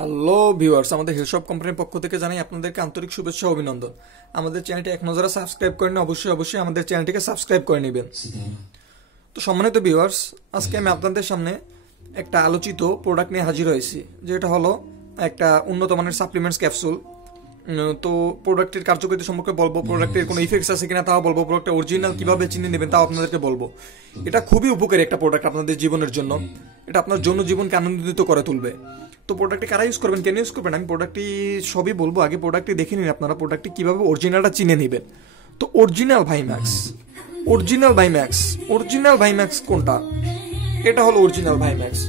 Hello viewers, আমাদের হেলশপ কোম্পানির পক্ষ থেকে জানাই আপনাদেরকে আন্তরিক শুভেচ্ছা ও অভিনন্দন। আমাদের চ্যানেলটি এখনো যারা সাবস্ক্রাইব করেন অবশ্যই আমাদের চ্যানেলটিকে সাবস্ক্রাইব করে নেবেন। তো সম্মানিত ভিউয়ার্স, আজকে আমি আপনাদের সামনে একটা আলোচিত প্রোডাক্ট নিয়ে হাজির হয়েছি, যেটা হলো একটা উন্নত মানের সাপ্লিমেন্টস ক্যাপসুল। তো প্রোডাক্টের কার্যকারিতা সম্পর্কে বলবো, প্রোডাক্টের কোনো ইফেক্টস আছে কিনা তাও বলবো, প্রোডাক্টটা অরিজিনাল কিভাবে চিনে নেবেন তাও আপনাদেরকে বলবো। এটা খুবই উপকারী একটা প্রোডাক্ট আপনাদের জীবনের জন্য। এটা আপনার জন্য জীবনকে আনন্দিত করে তুলবে। তো প্রোডাক্টটি কারা ইউজ করবেন, কেন ইউজ করবেন, আমি প্রোডাক্টটি সবই বলবো। আগে প্রোডাক্টটি দেখে নিন আপনারা, প্রোডাক্টটি কিভাবে অরিজিনালটা চিনে নেবেন। তো অরিজিনাল ভাইম্যাক্স কোনটা? এটা হলো অরিজিনাল ভাইম্যাক্স।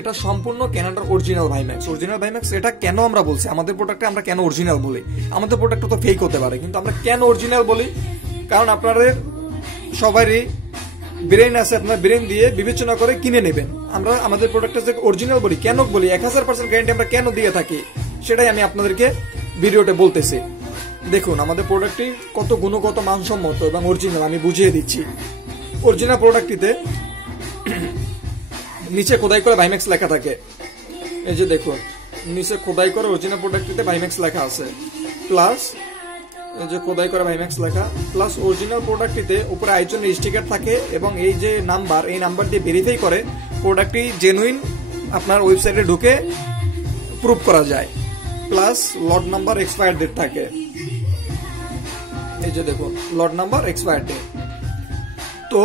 এটা সম্পূর্ণ কানাডার অরিজিনাল ভাইম্যাক্স। এটা কেন আমরা বলছি, আমাদের প্রোডাক্টে আমরা কেন অরিজিনাল বলি? আমাদের প্রোডাক্টটা তো ফেক হতে পারে, কিন্তু আমরা কেন অরিজিনাল বলি? কারণ আপনাদের সবারই ব্রেন আছে, আপনার ব্রেন দিয়ে বিবেচনা করে কিনে নেবেন। আমরা আমাদের প্রোডাক্টটা অরিজিনাল বলি, কেন বলি, 1000% গ্যারান্টি আমরা কেন দিয়ে থাকি, সেটাই আমি আপনাদেরকে ভিডিওতে বলতেছি। দেখুন আমাদের প্রোডাক্টটি কত গুণগত মানসম্মত এবং অরিজিনাল আমি বুঝিয়ে দিচ্ছি। অরিজিনাল প্রোডাক্টটিতে নিচে খোদাই করে ভাইম্যাক্স লেখা থাকে। এই যে দেখুন, নিচে খোদাই করে অরিজিনাল প্রোডাক্টটিতে ভাইম্যাক্স লেখা আছে, প্লাস এই যে খোদাই করে ভাইম্যাক্স লেখা, প্লাস অরিজিনাল প্রোডাক্টটিতে উপরে আইজনের স্টিকার থাকে এবং এই যে নাম্বার, এই নাম্বার দিয়ে ভেরিফাই করে প্রোডাক্টটি জেনুইন আপনার ওয়েবসাইটে ঢুকে প্রুভ করা যায়। Plus lot number, expire date থাকে। এই যে দেখুন লট নাম্বার, এক্সপায়ার ডেট। তো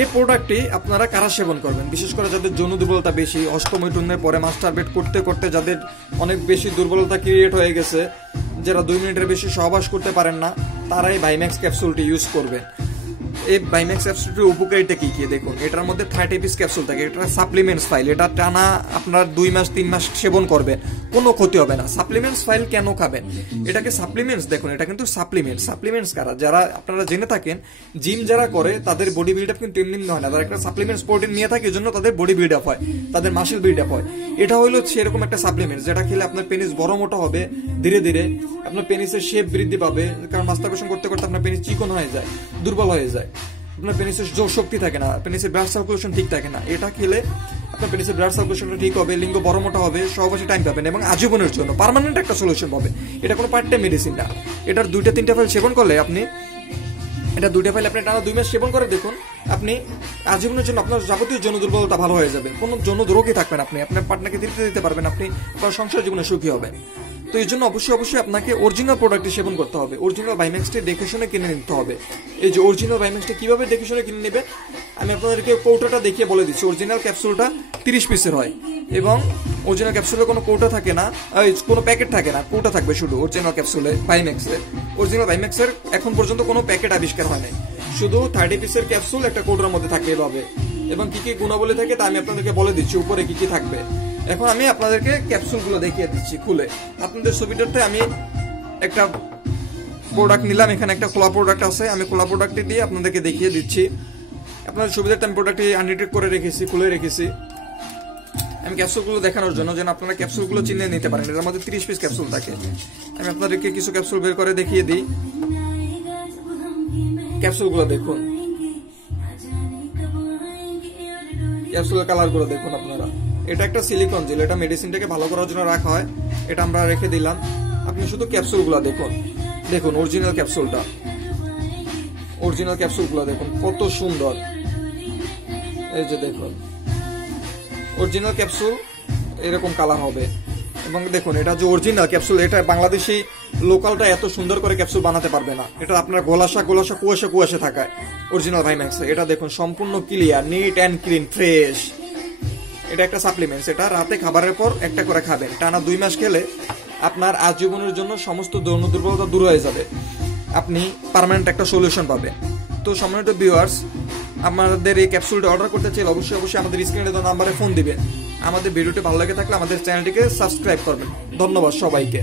এই প্রোডাক্টটি আপনারা কারা সেবন করবেন? বিশেষ করে যাদের যৌন দুর্বলতা বেশি, অষ্টমৈথুনের পরে মাস্টারবেট করতে করতে যাদের অনেক বেশি দুর্বলতা ক্রিয়েট হয়ে গেছে, যারা 2 মিনিটের বেশি সহবাস করতে পারেন না, তারাই ভাইম্যাক্স ক্যাপসুলটি ইউজ করবেন। এই ভাইম্যাক্স ক্যাপসুলটির উপকারিতা কি কি দেখুন। এটার মধ্যে 30 পিস ক্যাপসুল থাকে। এটা সাপ্লিমেন্টস ফাইল, এটা টানা আপনার 2 মাস 3 মাস সেবন করবেন, কোনো ক্ষতি হবে না। সাপ্লিমেন্টস ফাইল কেন খাবেন? এটাকে সাপ্লিমেন্টস, দেখুন এটা কিন্তু সাপ্লিমেন্টস কারা, যারা আপনারা জেনে থাকেন জিম যারা করে তাদের বডি বিল্ড আপ কিন্তু এমনি হয় না, তারা একটা সাপ্লিমেন্টস প্রোটিন নিয়ে থাকে, এজন্য তাদের বডি বিল্ড আপ হয়, তাদের মাসেল বিল্ড আপ হয়। এটা হলো সেরকম একটা সাপ্লিমেন্টস, যেটা খেলে আপনার পেনিস বড় মোটা হবে, ধীরে ধীরে আপনার পেনিসের শেপ বৃদ্ধি পাবে। কারণ মাস্টারবেশন করতে করতে আপনার পেনিস চিকন হয়ে যায়, দুর্বল হয়ে যায়, আপনার পেনিসের জোর শক্তি থাকে না, পেনিসের ব্লাড সার্কুলেশন ঠিক থাকে না। এটা খেলে আপনার পেনিসের ব্লাড সার্কুলেশনটা ঠিক হবে, লিঙ্গ বড় মোটা হবে, সহবাসে টাইম পাবেন এবং আজীবনের জন্য পার্মানেন্ট একটা সলিউশন পাবে। এটা কোনো পার্ট টাইম মেডিসিন না। এটার 2-3টা ফাইল সেবন করলে আপনি, এটা 2টা ফাইল আপনি টানা 2 মাস সেবন করে দেখুন, আপনি আজীবনের জন্য আপনার যাবতীয় যৌন দুর্বলতা ভালো হয়ে যাবে, কোনো যৌন রোগী থাকবেন, আপনি আপনার পার্টনারকে দিতে পারবেন, আপনি আপনার সংসার জীবনে সুখী হবেন। তো এই জন্য অবশ্যই আপনাকে অরিজিনাল প্রোডাক্টটি সেবন করতে হবে। অরিজিনাল ভাইম্যাক্সটি দেখে শুনে কিনে নিতে হবে। এই যে অরিজিনাল ভাইম্যাক্সটি কিভাবে দেখে শুনে কিনে নেবে আমি আপনাদেরকে কৌটাটা দেখিয়ে বলে দিচ্ছি। অরিজিনাল ক্যাপসুলটা 30 পিসের হয় এবং অরিজিনাল ক্যাপসুলে কোনো কৌটা থাকে না, কোনো প্যাকেট থাকে না, কৌটা থাকবে শুধু অরিজিনাল ক্যাপসুলে ভাইম্যাক্সের। অরিজিনাল ভাইম্যাক্সের এখন পর্যন্ত কোনো প্যাকেট আবিষ্কার হয় নাই, শুধু 30 পিসের ক্যাপসুল একটা কৌটার মধ্যে থাকে এভাবে। এবং কি কি গুণাবলী থাকে তা আমি আপনাদেরকে বলে দিচ্ছি, উপরে কি কি থাকবে। এখন আমি আপনাদেরকে ক্যাপসুলগুলো দেখিয়ে দিচ্ছি খুলে। আপনাদের সুবিধার্থে আমি একটা প্রোডাক্ট নিলাম, এখানে একটা খোলা প্রোডাক্ট আছে, আমি খোলা প্রোডাক্টটি দিয়ে আপনাদেরকে দেখিয়ে দিচ্ছি। আপনাদের সুবিধার্থে আমি প্রোডাক্টটি আনরিটেড করে রেখেছি, খুলে রেখেছি আমি ক্যাপসুলগুলো দেখানোর জন্য, যেন আপনারা ক্যাপসুলগুলো চিনে নিতে পারেন। এর মধ্যে 30 পিস ক্যাপসুল থাকে। আমি আপনাদেরকে কিছু ক্যাপসুল বের করে দেখিয়ে দিই। ক্যাপসুলগুলো দেখুন, ক্যাপসুলের কালারগুলো দেখুন আপনারা। এটা একটা সিলিকন জেল, এটা মেডিসিনটাকে ভালো করার জন্য রাখা হয়, এটা আমরা রেখে দিলাম। আপনি শুধু ক্যাপসুলগুলো দেখুন অরিজিনাল ক্যাপসুলগুলো দেখুন কত সুন্দর। এই যে দেখুন অরিজিনাল ক্যাপসুল এরকম কালার হবে। এবং দেখুন এটা যে অরিজিনাল ক্যাপসুল, এটা বাংলাদেশি লোকালটা এত সুন্দর করে ক্যাপসুল বানাতে পারবে না। এটা আপনার গোলাসা কুয়াশা থাকায় অরিজিনাল ভাইম্যাক্স। এটা দেখুন সম্পূর্ণ clear, neat and clean, fresh. এটা একটা সাপ্লিমেন্টস, এটা রাতে খাবারের পর একটা করে খাবেন, টানা 2 মাস খেলে আপনার আজীবনের জন্য সমস্ত যৌন দুর্বলতা দূর হয়ে যাবে, আপনি পার্মানেন্ট একটা সলিউশন পাবেন। তো সম্মানিত ভিউয়ার্স, আমাদের এই ক্যাপসুলটা অর্ডার করতে চাইলে অবশ্যই আমাদের স্ক্রিনে দেওয়া নাম্বারে ফোন দিবেন। আমাদের ভিডিওটি ভালো লেগে থাকলে আমাদের চ্যানেলটিকে সাবস্ক্রাইব করবেন। ধন্যবাদ সবাইকে।